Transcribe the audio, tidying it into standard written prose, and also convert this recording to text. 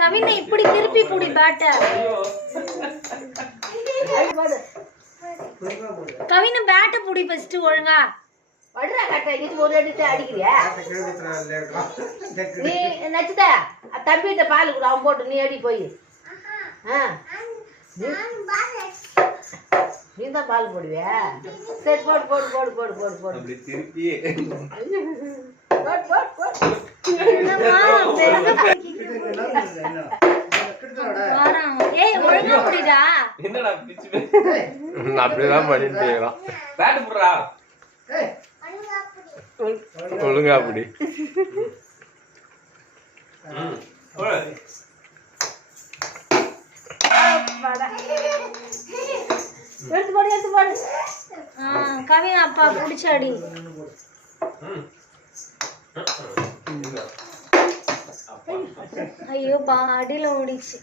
கவினை இப்படி திருப்பி புடி பேட்ட. கவினை பேட்ட புடி ஃபர்ஸ்ட் ஒழுங்கா. வடுறா கட்ட இது ஒரு அடிச்சு அடிக்கிறியா? நீ நச்சுத தம்பிட்ட பால் குடு அவன் போட்டு நீ அடி போய். நீ தான் பால் போடுவியா? சரி போடு போடு போடு போடு போடு போடு. அப்படி திருப்பி போடு போடு போடு. ஏய் ஒழுங்கா புடிடா. என்னடா பிச்சு நான் அப்படியே தான் பண்ணிட்டு இருக்கேன். பேட் புடுறா. ஏய் ஒழுங்கா புடி. போடு. எடுத்து போடு எடுத்து போடு. கவின் அப்பா புடிச்சாடி. ஐயோ பாடியில ஓடிச்சு.